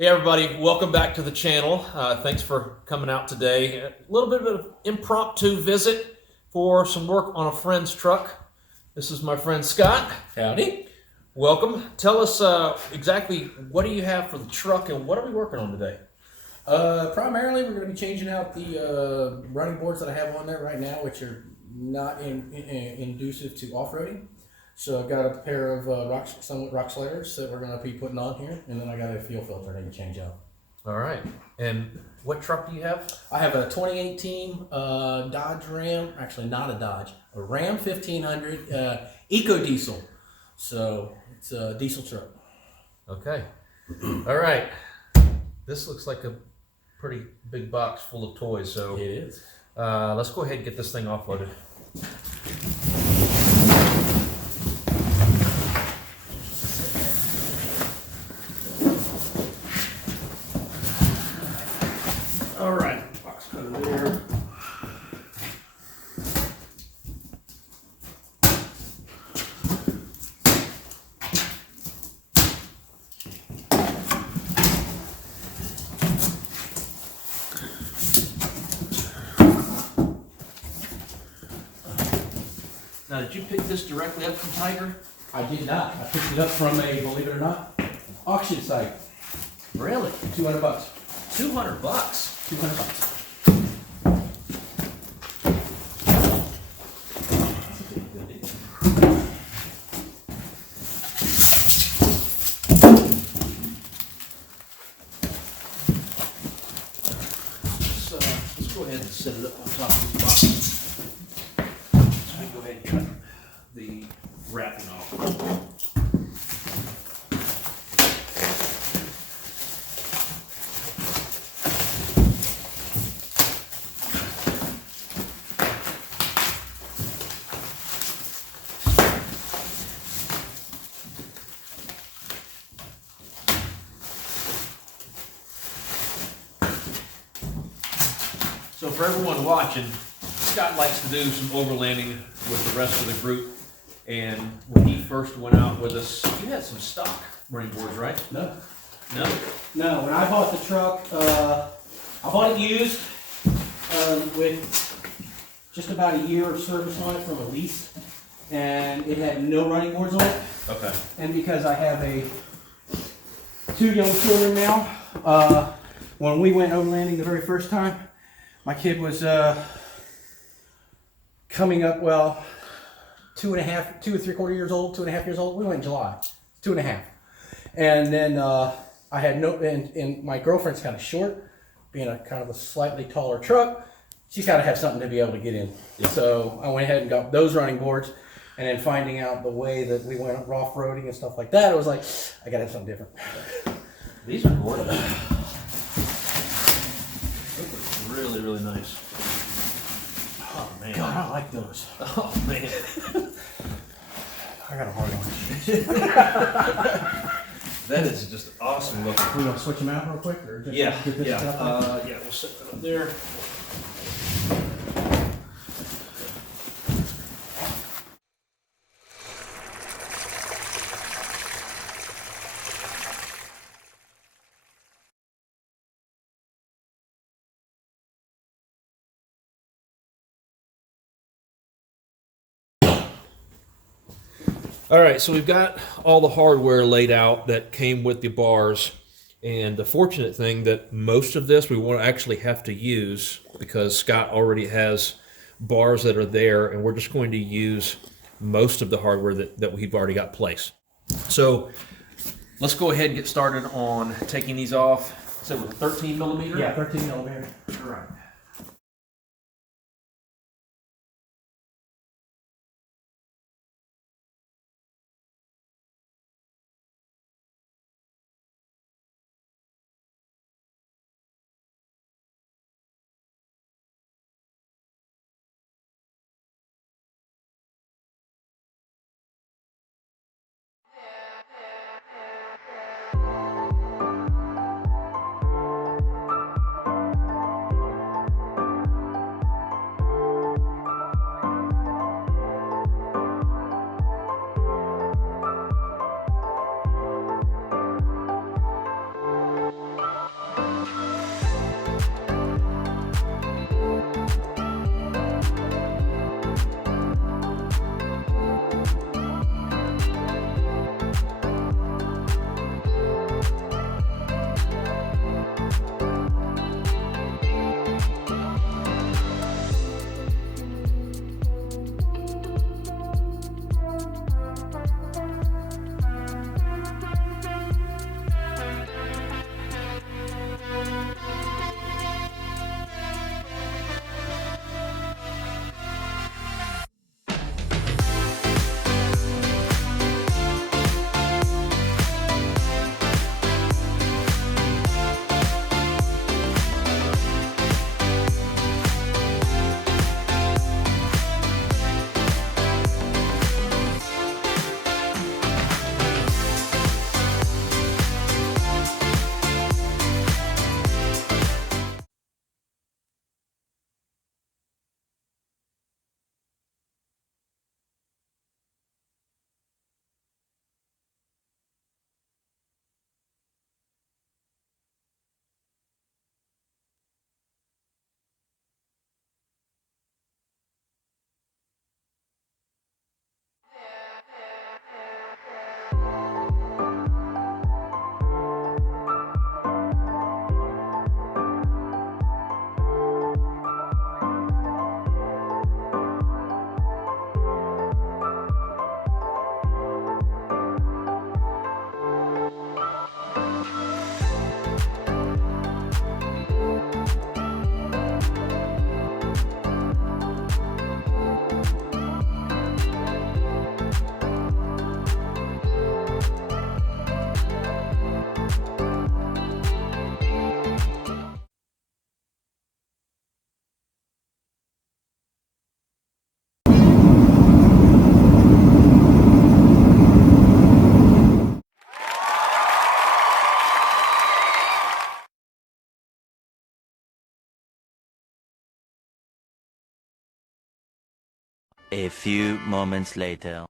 Hey everybody, welcome back to the channel. Thanks for coming out today. A little bit of an impromptu visit for some work on a friend's truck. This is my friend Scott. Howdy. Welcome. Tell us exactly what do you have for the truck and what are we working on today? Primarily, we're going to be changing out the running boards that I have on there right now, which are not inducive to off-roading. So I've got a pair of rock sliders that we're going to be putting on here, and then I got a fuel filter I need to change out. All right. And what truck do you have? I have a 2018 Dodge Ram, actually not a Dodge, a Ram 1500 Eco Diesel. So it's a diesel truck. Okay. All right. This looks like a pretty big box full of toys. So It is. let's go ahead and get this thing offloaded. All right, box cutter there. Now, did you pick this directly up from Tyger? I did not. I picked it up from a, believe it or not, auction site. Really? $200. $200. $200. Let's go ahead and set it up on top of this box. So we can go ahead and cut the wrapping off. So for everyone watching, Scott likes to do some overlanding with the rest of the group. And when he first went out with us, you had some stock running boards, right? No. No? No, when I bought the truck, I bought it used with just about a year of service on it from a lease. And it had no running boards on it. Okay. And because I have two young children now, when we went overlanding the very first time, my kid was coming up, well, 2 or 3/4 years old, 2.5 years old. We went in July, 2.5. And then I had and my girlfriend's kind of short, being a kind of a slightly taller truck. She's got to have something to be able to get in. Yeah. So I went ahead and got those running boards. And then finding out the way that we went off-roading and stuff like that, it was like, I got to have something different. These are gorgeous. Those are really, really nice. Oh, man. God, I like those. Oh, man. I got a hard on. That is just awesome looking. We want to switch them out real quick? Or just Yeah, get this yeah. stuff Yeah, we'll set that up there. All right, so we've got all the hardware laid out that came with the bars, and the fortunate thing that most of this we won't actually have to use because Scott already has bars that are there, and we're just going to use most of the hardware that we've already got placed. So let's go ahead and get started on taking these off. So with a 13 millimeter? Yeah, 13 millimeter. All right. A few moments later.